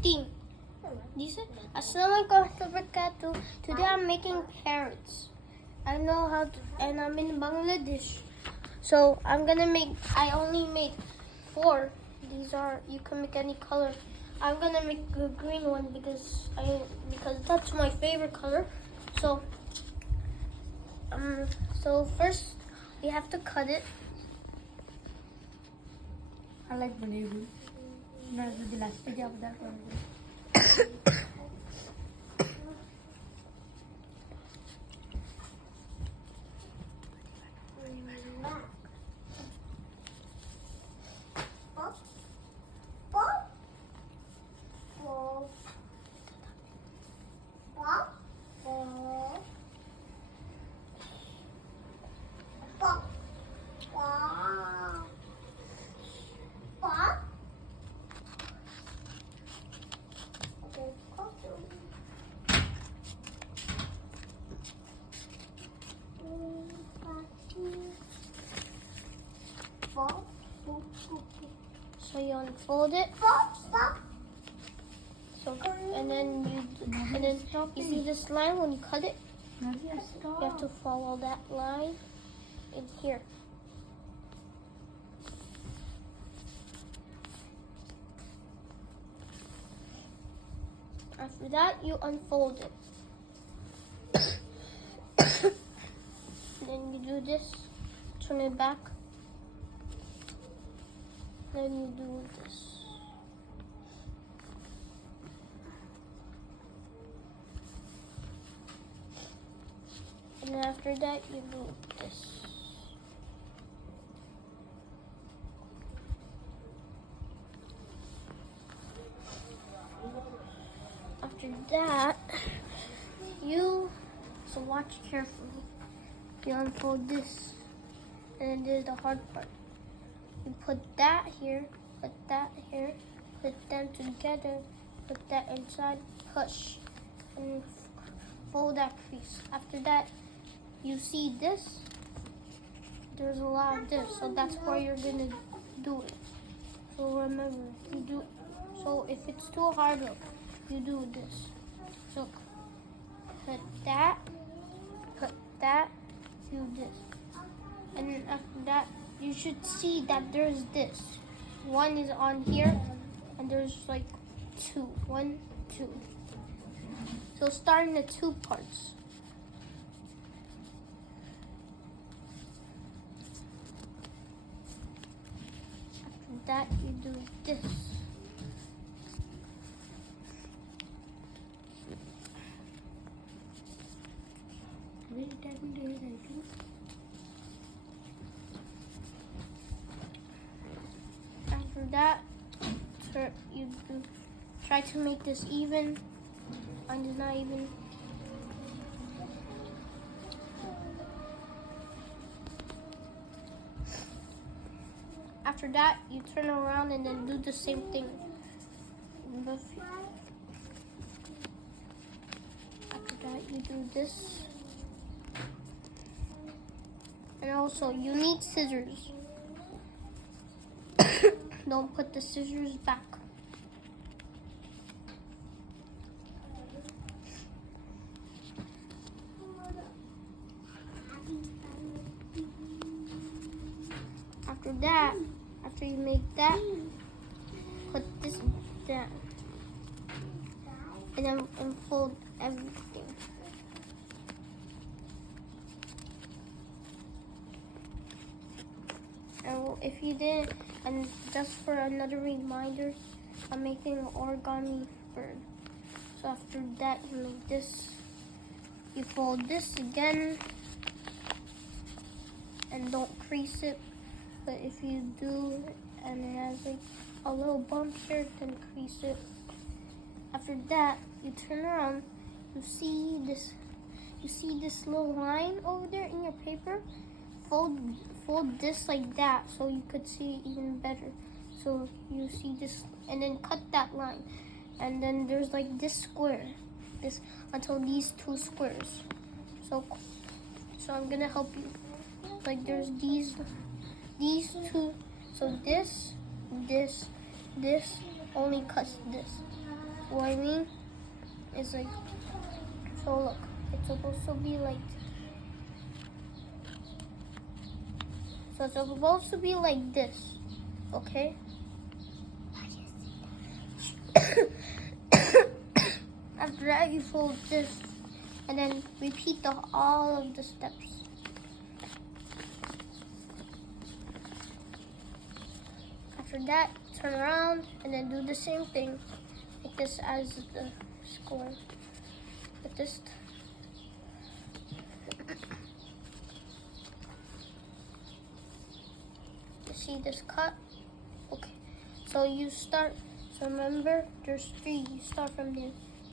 everything. Assalamualaikum warahmatullahi wabarakatuh. Today I'm making parrots. I know how to, and I'm in Bangladesh. So I only made 4. These are, you can make any color. I'm gonna make a green one because that's my favorite color. So first we have to cut it. I like banana. So you unfold it. So and then you see this line when you cut it. You have to follow that line in here. After that, you unfold it. Then you do this, turn it back. Then you do this. And after that, you do this. After that, so watch carefully. You unfold this, and then there's the hard part. You put that here, put that here, put them together, put that inside, push, and fold that crease. After that, you see this, there's a lot of this, so that's where you're gonna do it. So remember, so if it's too hard, look, you do this. So put that, do this. And then after that, you should see that there's this. One is on here, and there's like 2. 1, 2. So start in the 2 parts. After that, you do this. After that, you try to make this even. Mine is not even. After that, you turn around and then do the same thing. After that, you do this. And also, you need scissors. Don't put the scissors back. After that, after you make that, put this down. And then unfold everything. And if you didn't, and just for another reminder, I'm making an origami bird. So after that, you make this, you fold this again, and don't crease it. But if you do, and it has like a little bump here, then crease it. After that, you turn around, you see this little line over there in your paper. Fold this like that so you could see it even better. So you see this, and then cut that line, and then there's like this square, this until these 2 squares. So I'm gonna help you. Like there's these 2. So this only cuts this. what I mean is like, so look, it's supposed to be like, so it's supposed to be like this, okay? After that, you fold this, and then repeat all of the steps. After that, turn around, and then do the same thing, like this as the score. But this, you see this cut? Okay, so you start, so remember, there's 3, you start from there.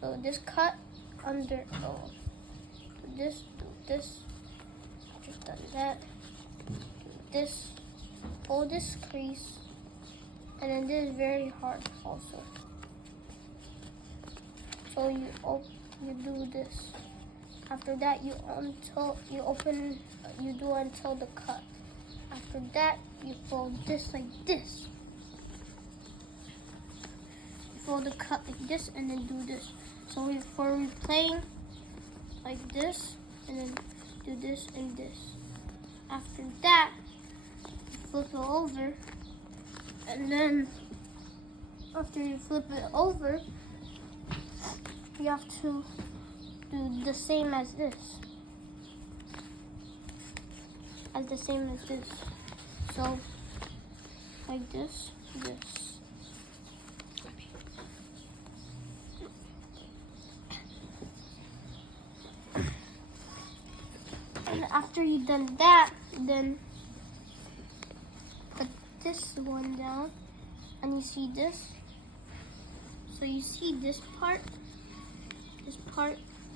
So this cut under, oh, do this, after done that, do this, hold this crease, and then this is very hard also. So you do this. After that, you do until the cut. After that, you fold this like this. You fold the cut like this, and then do this. So we're playing like this, and then do this and this. After that, you flip it over, and then after you flip it over, you have to do the same as this. So, like this, this. And after you've done that, then put this one down, and you see this. So you see this part,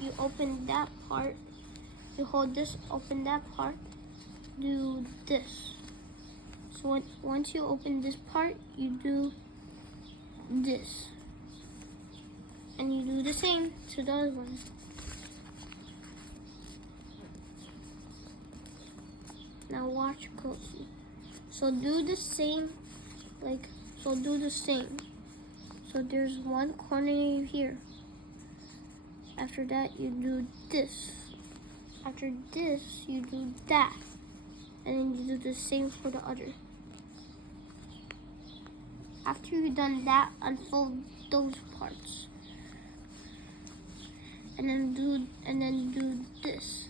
you open that part, you hold this, open that part, do this. So once you open this part, you do this. And you do the same to the other one. Now watch closely. So do the same, So there's one corner here. After that, you do this. After this, you do that. And then you do the same for the other. After you've done that, unfold those parts. And then do this.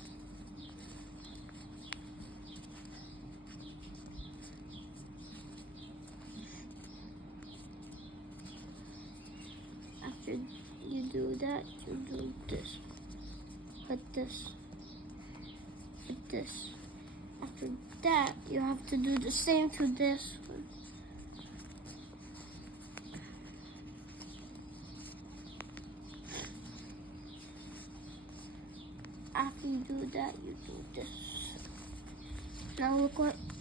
After you do that, you do this. Put this. Put this. After that, you have to do the same to this one. After you do that, you do this. Now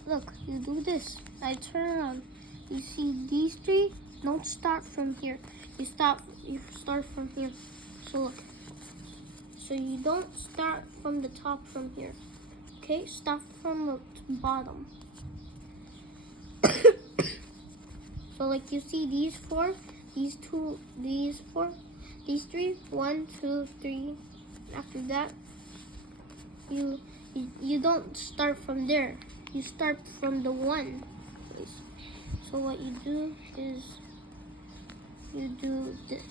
look, you do this. I turn around. You see these 3? Don't start from here. You start from here. So look. So you don't start from the top from here. Okay? Start from the bottom. So like you see these 4, these 2, these 4, these 3, 1, 2, 3. After that, you don't start from there. You start from the 1 place. So what you do is you do this.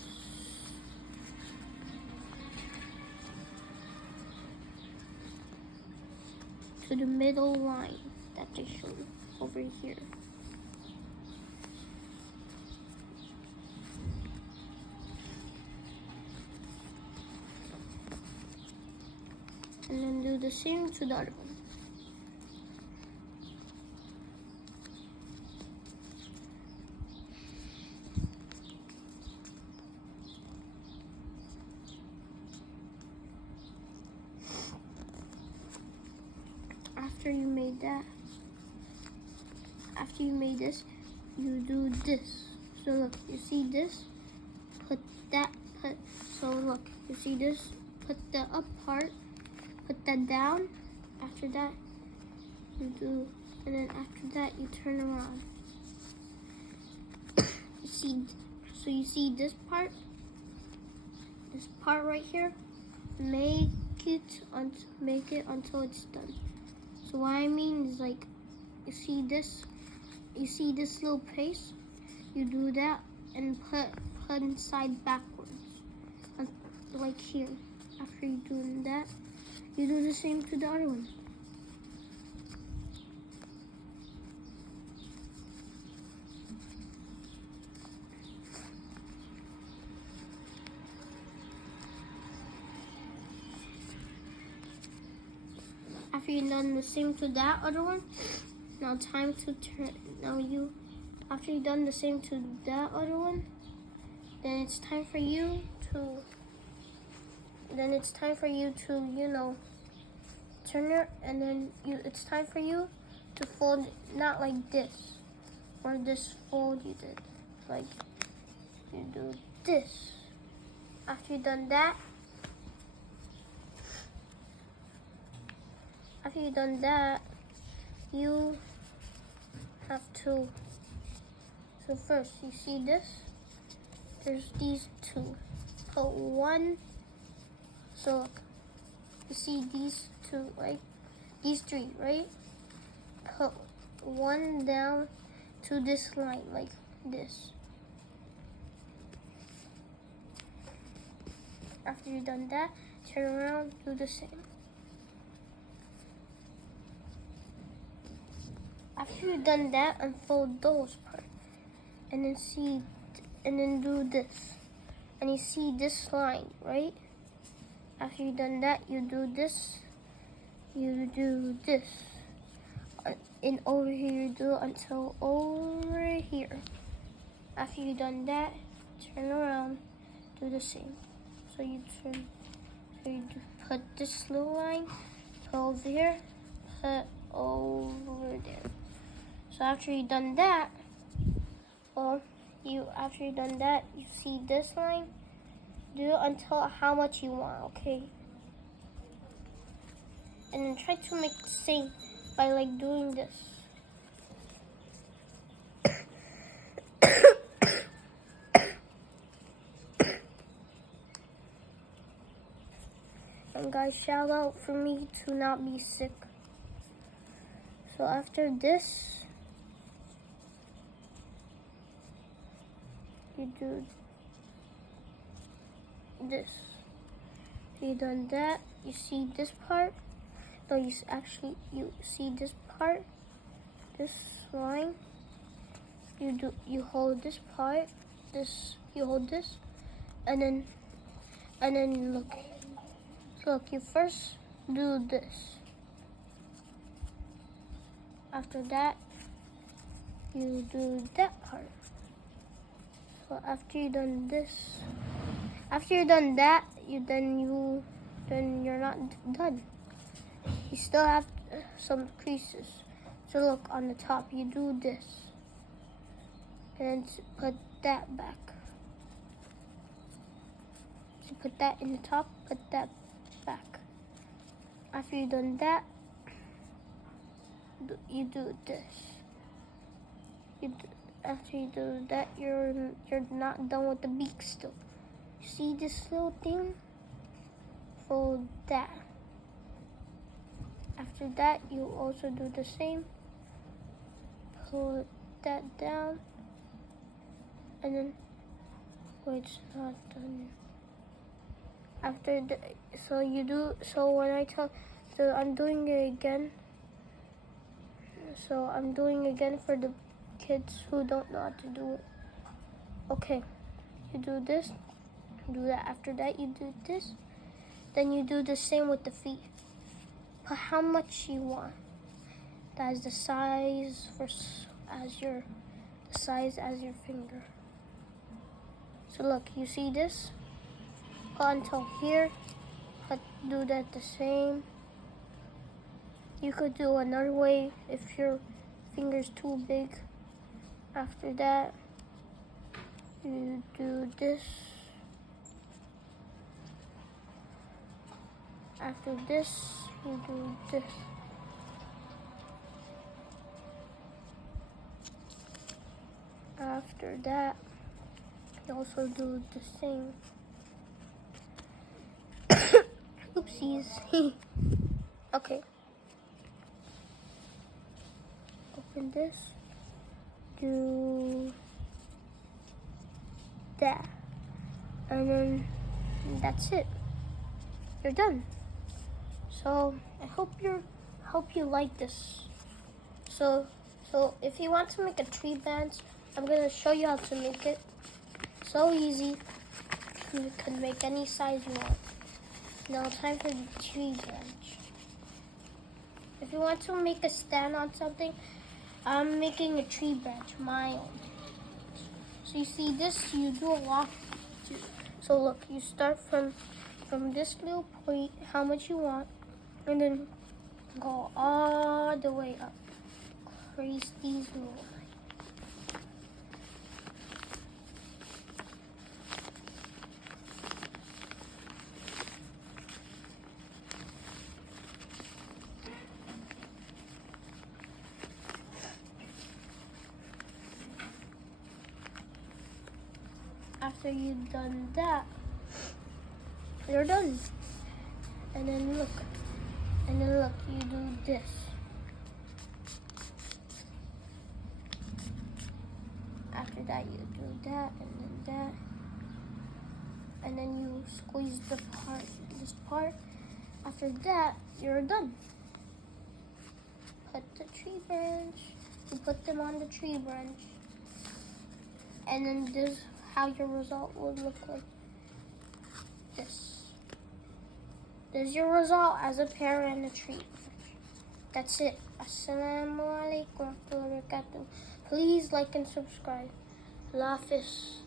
To the middle line that they showed over here. And then do the same to the other one. After you made that, after you made this, you do this. So look, you see this? So look, you see this? Put the up part, put that down. After that, you do, and then after that, you turn around. You see, so you see this part? this part right here, make it until it's done. So what I mean is like, you see this little paste, you do that and put inside backwards, like here. After you do that, you do the same to the other one. After you've done the same to that other one, now time to turn. After you've done the same to that other one, then it's time for you to. Turn it, and then it's time for you to fold, not like this, or this fold you did. Like, you do this. After you've done that, you have to, so first, you see this? There's these two. Put one, so look, you see these two, right? These three, right? Put one down to this line, like this. After you've done that, turn around, do the same. After you've done that, unfold those parts, and then do this, and you see this line, right? After you've done that, you do this, and over here you do until over here. After you've done that, turn around, do the same. So you put this little line, put over here, put over there. So after you've done that, you see this line, do it until how much you want, okay? And then try to make the same by like doing this. And guys, shout out for me to not be sick. So after this, you do this. So you done that, you see this part. No, you see this part, this line. You hold this part, you hold this, and then look, you first do this. After that, you do that part. So after you've done this, after you've done that, you're not done. You still have some creases. So look, on the top, you do this, and put that back. So put that in the top, put that back. After you've done that, you do this. After you do that, you're not done with the beak still. You see this little thing? Fold that. After that, you also do the same. Put that down, and then it's not done. After I'm doing it again. So I'm doing again for the kids who don't know how to do it. Okay, you do this, do that. After that, you do this. Then you do the same with the feet. Put how much you want. That is the size as your finger. So look, you see this? Put until here. Do that the same. You could do another way if your finger's too big. After that, you do this. After this, you do this. After that, you also do the same. Oopsies. Okay. Open this. Do that. And then that's it. You're done. So I hope you like this. So if you want to make a tree branch, I'm gonna show you how to make it. So easy. You can make any size you want. Now time for the tree branch. If you want to make a stand on something, I'm making a tree branch, my own. So you see this, you do a lot. So look, you start from this little point, how much you want, and then go all the way up. Crease these little. After you've done that, you're done. And then look, you do this. After that, you do that, and then that. And then you squeeze this part. After that, you're done. Put the tree branch. You put them on the tree branch. And then this is how your result would look like. This. There's your result as a pear and a tree branch. That's it. Assalamu alaikum wa rahmatullahi wa barakatuh. Please like and subscribe. Allah Hafiz.